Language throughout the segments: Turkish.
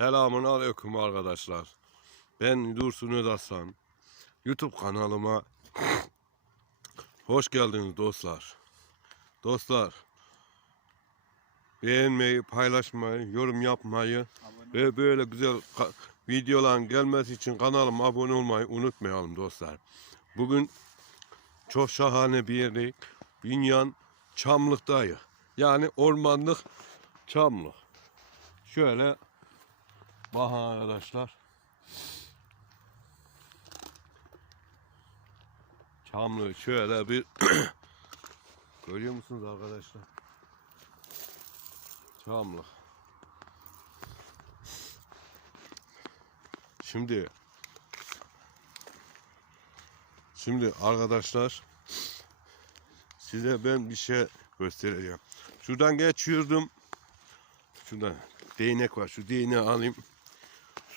Selamun aleyküm arkadaşlar. Ben Dursun Özaslan. YouTube kanalıma hoş geldiniz dostlar. Dostlar beğenmeyi, paylaşmayı, yorum yapmayı ve böyle güzel videoların gelmesi için kanalıma abone olmayı unutmayalım dostlar. Bugün çok şahane bir yerdeyiz. Bünyan Çamlık'tayız. Yani ormanlık Çamlık. Şöyle bakın arkadaşlar. Çamlı şöyle bir görüyor musunuz arkadaşlar? Çamlık. Şimdi Şimdi arkadaşlar size ben bir şey göstereceğim. Şuradan geçiyordum. Şuradan değnek var. Şu değneği alayım.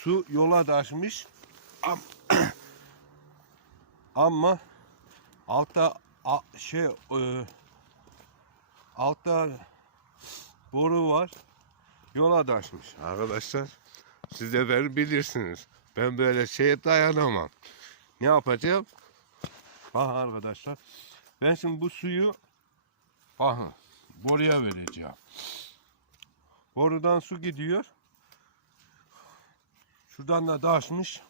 Su yola taşmış. Am- Ama altta şey e, altta boru var. Yola taşmış arkadaşlar. Siz de beni bilirsiniz. Ben böyle şeye dayanamam. Ne yapacağım? Bakın arkadaşlar. Ben şimdi bu suyu bakın boruya vereceğim. Borudan su gidiyor. Şuradan da taşmış.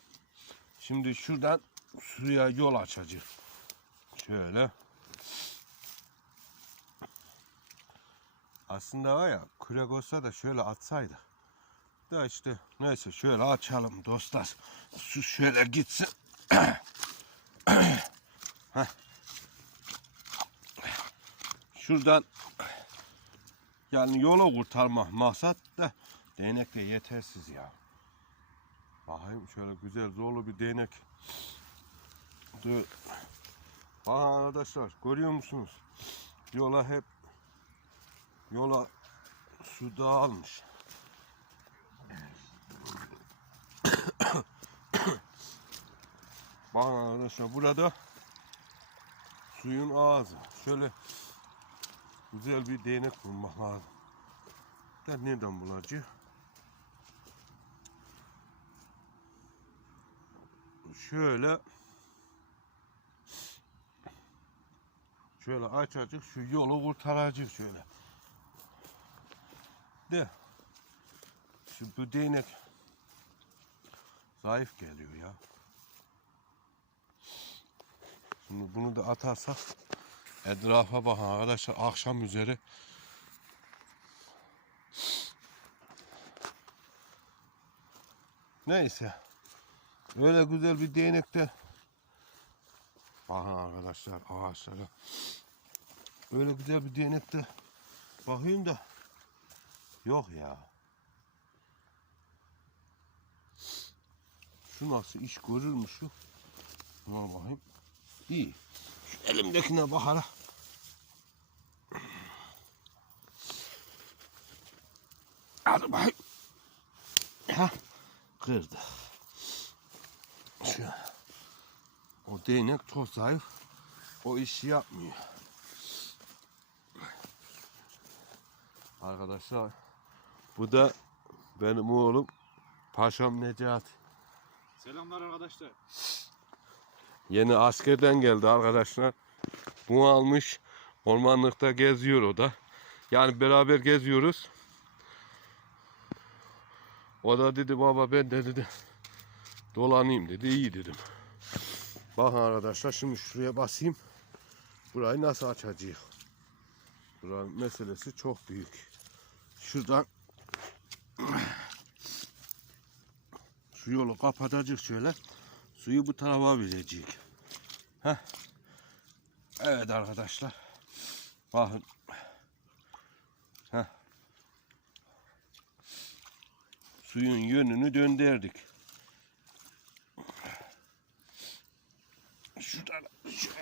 Şimdi şuradan suya yol açacak. Şöyle. Aslında var ya kürek olsa da şöyle atsaydı. Da işte neyse şöyle açalım dostlar. Su şöyle gitsin. Şuradan yani yolu kurtarmak maksat da değnek de yetersiz ya. Bakayım şöyle güzel zorlu bir değnek. Dur. Aa arkadaşlar görüyor musunuz? Yola hep yola su dağılmış. Bakın arkadaşlar burada suyun ağzı. Şöyle güzel bir değnek bulmak lazım. Da nereden bulacağız? Şöyle şöyle açacak şu yolu kurtaracak şöyle. De şu bu değnek zayıf geliyor ya. Şimdi bunu da atarsak etrafa bakın arkadaşlar akşam üzeri Neyse. Öyle güzel bir değnekte Bakın arkadaşlar ağaçlara. Öyle güzel bir değnekte bakayım da yok ya. Şu nasıl iş görür mü şu? Buna bakayım. İyi. Şu elimdekine bak hala. Hadi bakayım. Ha, kırdı. Şu. O değnek çok zayıf. O işi yapmıyor. Arkadaşlar bu da benim oğlum Paşam Necati. Selamlar arkadaşlar. Yeni askerden geldi arkadaşlar. Bunu almış. Ormanlıkta geziyor o da. Yani beraber geziyoruz. O da dedi baba ben de dedi dolanayım dedi. İyi dedim. Bakın arkadaşlar şimdi şuraya basayım. Burayı nasıl açacağız? Buranın meselesi çok büyük. Şuradan şu yolu kapatacak şöyle. Suyu bu tarafa verecek. Heh. Evet arkadaşlar. Bakın. Heh. Suyun yönünü döndürdük.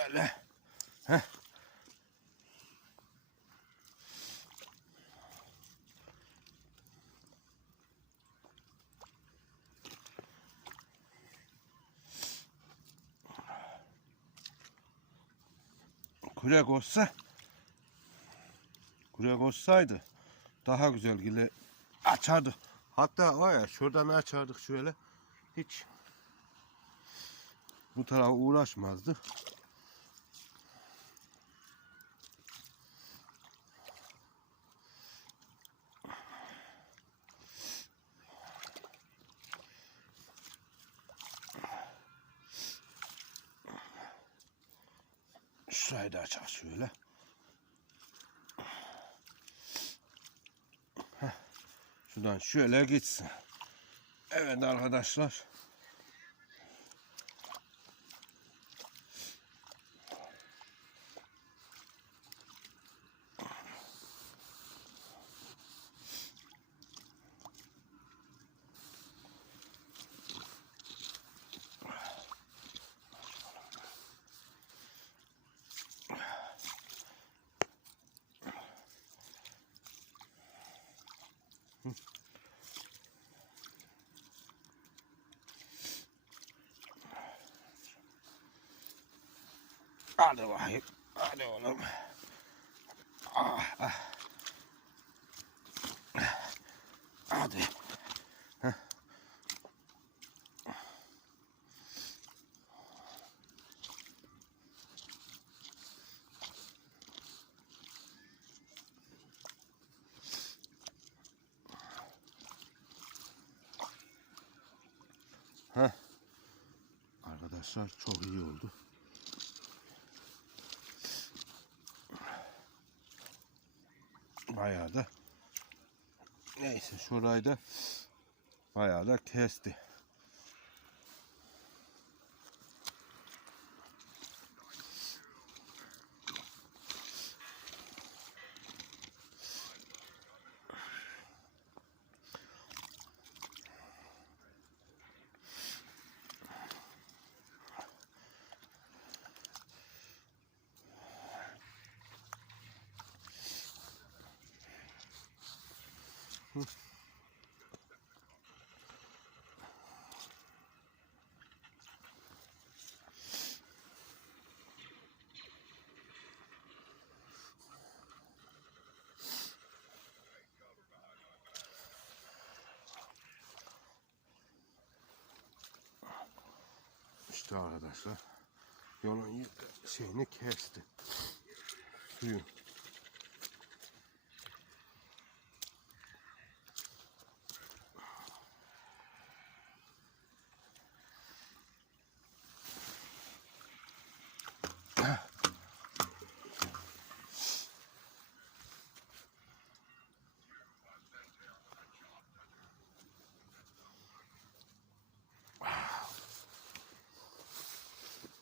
Şöyle. Heh. Kürek olsa kürek olsaydı daha güzel gile açardı. Hatta o ya şuradan açardık şöyle. Hiç bu tarafa uğraşmazdı. Şurayı da açar şöyle. Heh. Şuradan şöyle gitsin. Evet arkadaşlar. Hadi bakayım. Hadi oğlum. Ah, ah. Hadi. Heh. Heh. Arkadaşlar çok iyi oldu. Bayağı da neyse şurayı da bayağı da kesti. Arkadaşlar yolun şeyini kesti. Suyu.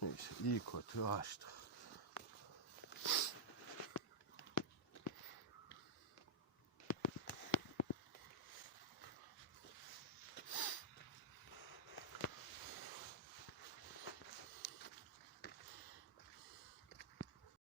Neyse iyi kötü açtık.